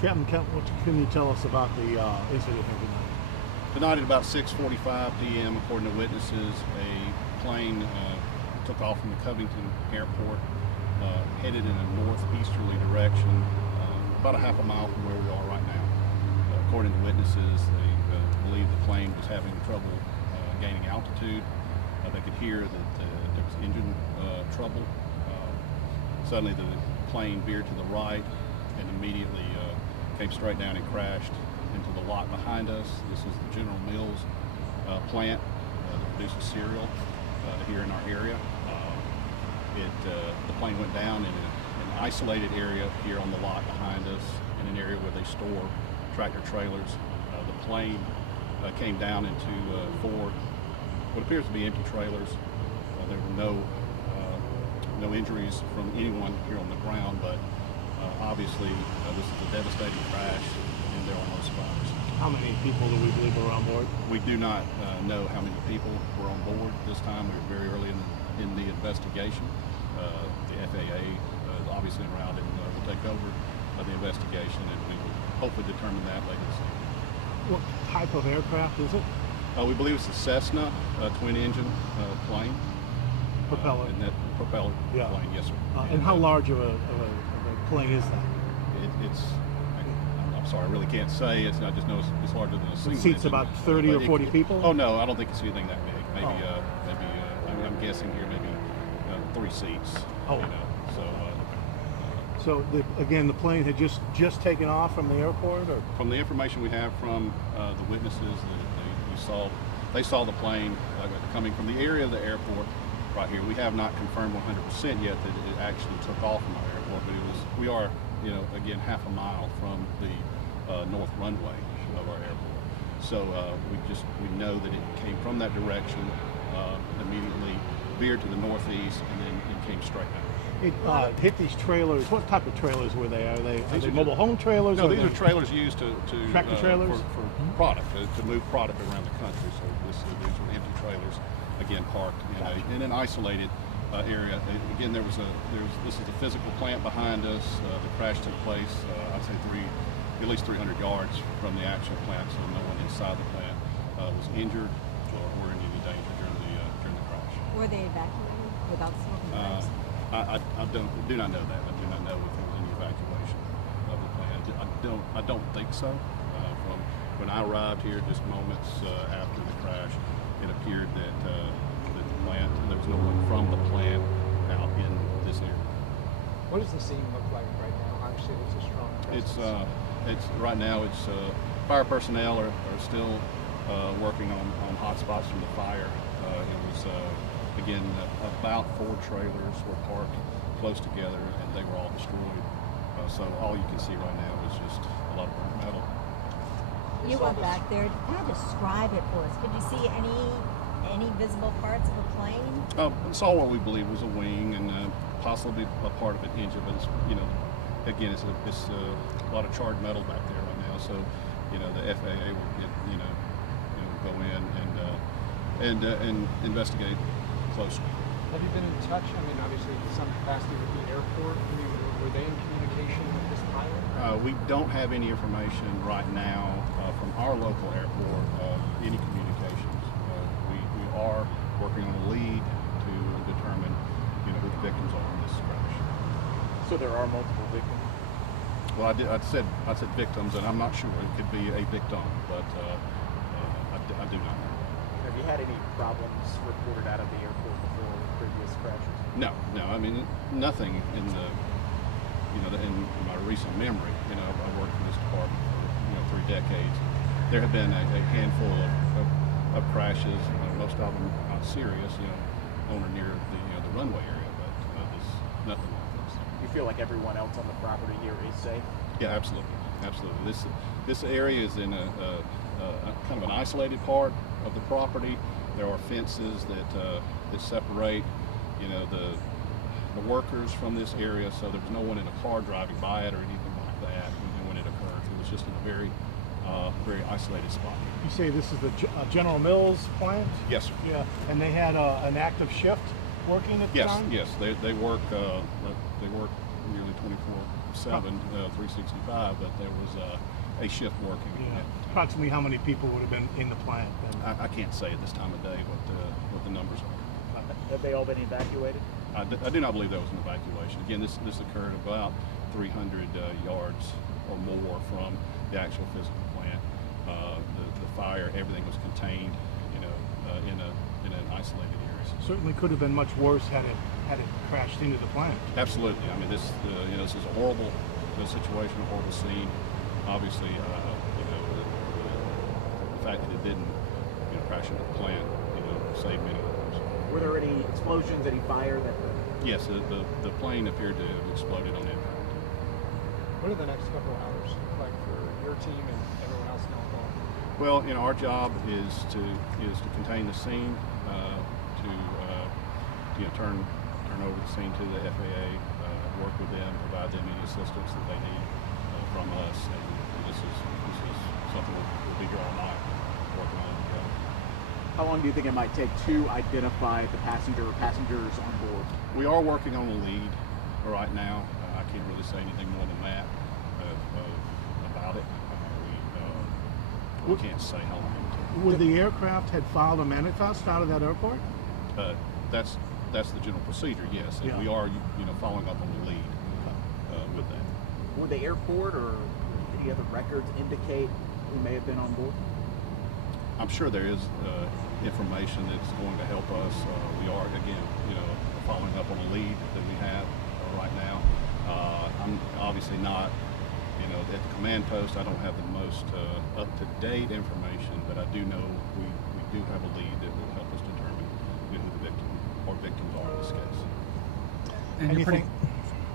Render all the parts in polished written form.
Captain, what can you tell us about the incident every night? Tonight at about 6:45 p.m., according to witnesses, a plane took off from the Covington airport, headed in a northeasterly direction, about a half a mile from where we are right now. According to witnesses, they believe the plane was having trouble gaining altitude. They could hear that there was engine trouble. Suddenly the plane veered to the right and immediately came straight down and crashed into the lot behind us. This is the General Mills plant that produces cereal here in our area. The plane went down in an isolated area here on the lot behind us, in an area where they store tractor trailers. The plane came down into four what appears to be empty trailers. There were no injuries from anyone here on the ground, but obviously this is a devastating crash and there are no survivors. How many people do we believe were on board? We do not know how many people were on board this time. We were very early in the investigation. The FAA is obviously en route and will take over the investigation, and we will hopefully determine that later this evening. What type of aircraft is it? We believe it's a Cessna twin-engine plane. Propeller. And that propeller plane, yes, sir. And how large of a plane is that? I'm sorry, I really can't say. I just know it's larger than a single engine. Seats about 30 or 40 people? Oh no, I don't think it's anything that big. Maybe I'm guessing here maybe 3 seats. Oh. You know, so again, the plane had just taken off from the airport, or? From the information we have from the witnesses, they saw the plane coming from the area of the airport right here. We have not confirmed 100% yet that it actually took off from our airport, but we are, again, half a mile from the north runway of our airport. So we know that it came from that direction, immediately veered to the northeast, and then it came straight down. It hit these trailers. What type of trailers were they? Are they mobile home trailers? No, these are trailers used to tractor trailers for product, to move product around the country. So these were empty trailers, again parked in an isolated area. Again, this is a physical plant behind us. The crash took place, I'd say at least 300 yards from the actual plant, so no one inside the plant was injured or in any danger during the crash. Were they evacuated without smoking fires? I do not know that. I do not know if there was any evacuation of the plant. I don't think so. From when I arrived here, just moments after the crash, it appeared that the plant, there was no one from the plant out in this area. What does the scene look like right now? Obviously, it's a strong presence. It's right now. It's fire personnel are still working on hot spots from the fire. It was. Again, about 4 trailers were parked close together, and they were all destroyed. So all you can see right now is just a lot of burnt metal. You went back there. Kind of describe it for us. Could you see any visible parts of a plane? Saw what we believe was a wing and possibly a part of an engine, but it's again it's a lot of charred metal back there right now. So the FAA will get go in and investigate closer. Have you been in touch? I mean, obviously, in some capacity with the airport. I mean, were they in communication with this pilot? We don't have any information right now from our local airport of any communications. We are working on a lead to determine who the victims are in this crash. So there are multiple victims? Well, I said victims, and I'm not sure. It could be a victim, but I do not know. Have you had any problems reported out of the airport before previous crashes? No. I mean, nothing in in my recent memory. I've worked in this department for 3 decades. There have been a handful of crashes. Most of them not serious. On or near the runway area, but nothing like this. You feel like everyone else on the property here is safe? Yeah, absolutely. This area is in a kind of an isolated part of the property. There are fences that separate, the workers from this area, so there was no one in a car driving by it or anything like that when it occurred. It was just in a very isolated spot. You say this is the General Mills plant? Yes, sir. Yeah, and they had an active shift working at the time? Yes, they work nearly 24/7, 365, but there was a shift working. Yeah. Approximately how many people would have been in the plant? I can't say at this time of day what the numbers are. Have they all been evacuated? I do not believe there was an evacuation. Again, this occurred about 300 yards or more from the actual physical plant. The fire, everything was contained, in an isolated area. Certainly could have been much worse had it crashed into the plant. Absolutely. I mean, this is a horrible situation, a horrible scene. Obviously, the fact that it didn't, crash into the plant, saved many lives. Were there any explosions, any fire that? Yes, the plane appeared to have exploded on impact. What are the next couple of hours look like for your team and everyone else now involved? Well, our job is to contain the scene, to turn over the scene to the FAA, work with them, provide them any assistance that they need from us, and this is something we'll be here all night working on together. How long do you think it might take to identify the passengers on board? We are working on a lead right now. I can't really say anything more than that about it. We can't say how long it will take. Would the aircraft had filed a manifest out of that airport? That's the general procedure, yes. And Yeah. we are, following up on the lead with that. Would the airport or any other records indicate who may have been on board? I'm sure there is information that's going to help us. We are, again, following up on a lead that we have right now. I'm obviously not, at the command post, I don't have the most up-to-date information, but I do know we do have a lead that will help us determine who the victim or victims are in this case. And you're pretty,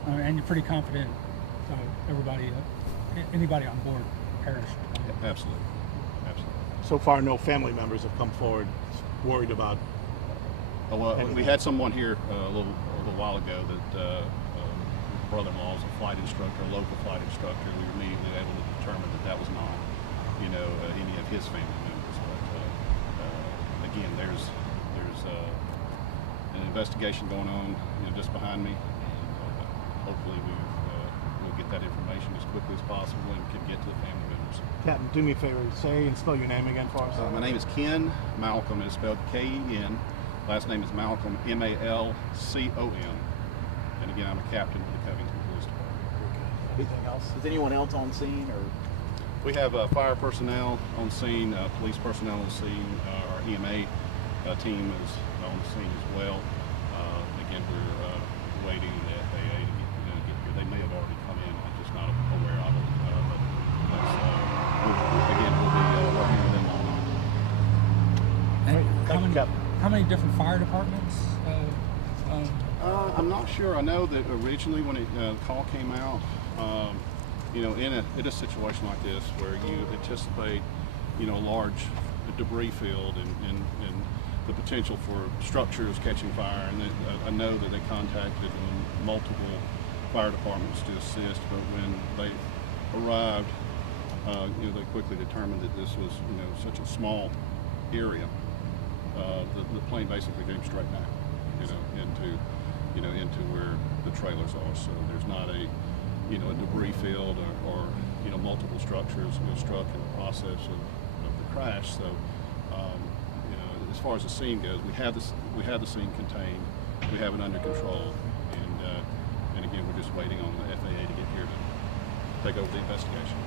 Anything- and you're pretty confident anybody on board perished. Absolutely. Absolutely. So far, no family members have come forward worried about. Well, Anything. we had someone here a little while ago that brother-in-law is a flight instructor, a local flight instructor. We were immediately able to determine that was not, any of his family members. But again, there's an investigation going on, just behind me. Hopefully, we'll get that information as quickly as possible and can get to the family members. Captain, do me a favor, say and spell your name again for us. My name is Ken Malcolm, and it's spelled K-E-N. Last name is Malcolm, M-A-L-C-O-M. And again, I'm a captain with the Covington Police Department. Anything else? Is anyone else on scene or? We have fire personnel on scene, police personnel on scene. Our EMA team is on the scene as well. Again, we're waiting on the FAA to get here. They may have already come in. I'm just not aware of it. But that's, again, we'll be working with them all night. And how many different fire departments? I'm not sure. I know that originally when the call came out, in a situation like this where you anticipate, a large debris field and the potential for structures catching fire, and I know that they contacted multiple fire departments to assist, but when they arrived, they quickly determined that this was, such a small area. The plane basically came straight back, into where the trailers are. So there's not a debris field or multiple structures struck in the process of the crash. So as far as the scene goes, we have the scene contained. We have it under control, and again, we're just waiting on the FAA to get here to take over the investigation.